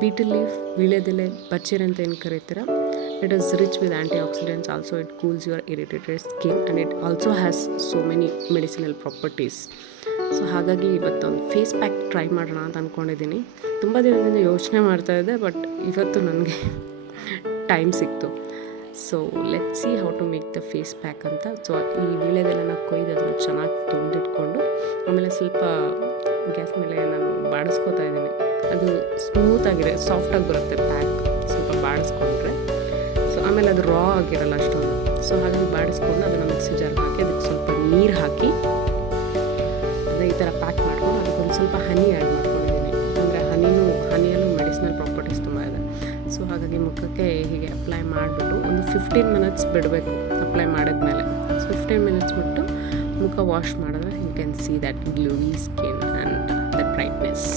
Beetal leaf, ವೀಳ್ಯದೆಲೆ, ಬಚ್ಚೆರೆ ಅಂತ ಏನು ಕರೀತೀರ, it is rich with antioxidants. Also it cools your irritated skin and it also has so many medicinal properties. So ಹಾಗಾಗಿ ಇವತ್ತೊಂದು face pack try ಮಾಡೋಣ ಅಂತ ಅಂದ್ಕೊಂಡಿದ್ದೀನಿ. ತುಂಬ ದಿನದಿಂದ ಯೋಚನೆ ಮಾಡ್ತಾಯಿದ್ದೆ, ಬಟ್ ಇವತ್ತು ನನಗೆ ಟೈಮ್ ಸಿಕ್ತು. So let's see how to make the face pack ಅಂತ. ಸೊ ಈ ವೀಳ್ಯದೆಲೆನ ಕೊಯ್ದು ಅದನ್ನು ಚೆನ್ನಾಗಿ ತೊಳೆದಿಟ್ಕೊಂಡು ಆಮೇಲೆ ಸ್ವಲ್ಪ ಗ್ಯಾಸ್ ಮೇಲೆ ನಾನು ಬಾಡಿಸ್ಕೊತಾ ಇದ್ದೀನಿ. ಅದು ಸ್ಮೂತಾಗಿದೆ, ಸಾಫ್ಟಾಗಿ ಬರುತ್ತೆ ಪ್ಯಾಕ್ ಸ್ವಲ್ಪ ಬಾಡಿಸ್ಕೊಂಡ್ರೆ. ಸೊ ಆಮೇಲೆ ಅದು ರಾ ಆಗಿರಲ್ಲ ಅಷ್ಟೊಂದು. ಸೊ ಹಾಗಾಗಿ ಬಾಡಿಸ್ಕೊಂಡು ಅದನ್ನು ಮಿಕ್ಸಿ ಜಾರ್ಗೆ ಹಾಕಿ ಅದಕ್ಕೆ ಸ್ವಲ್ಪ ನೀರು ಹಾಕಿ ಅದನ್ನು ಈ ಥರ ಪ್ಯಾಕ್ ಮಾಡ್ಕೊಂಡು ಅದಕ್ಕೊಂದು ಸ್ವಲ್ಪ ಹನಿ ಆ್ಯಡ್ ಮಾಡ್ಕೊಂಡಿದ್ದೀನಿ. ಅಂದರೆ ಹನಿಯಲ್ಲೂ ಮೆಡಿಸಿನಲ್ ಪ್ರಾಪರ್ಟೀಸ್ ತುಂಬ ಇದೆ. ಸೊ ಹಾಗಾಗಿ ಮುಖಕ್ಕೆ ಹೀಗೆ ಅಪ್ಲೈ ಮಾಡಿಬಿಟ್ಟು ಒಂದು 15 ಮಿನಿಟ್ಸ್ ಬಿಡಬೇಕು. ಅಪ್ಲೈ ಮಾಡಿದ್ಮೇಲೆ 15 ಮಿನಿಟ್ಸ್ ಬಿಟ್ಟು ಮುಖ ವಾಶ್ ಮಾಡಿದ್ರೆ you can see that glowy skin and that brightness.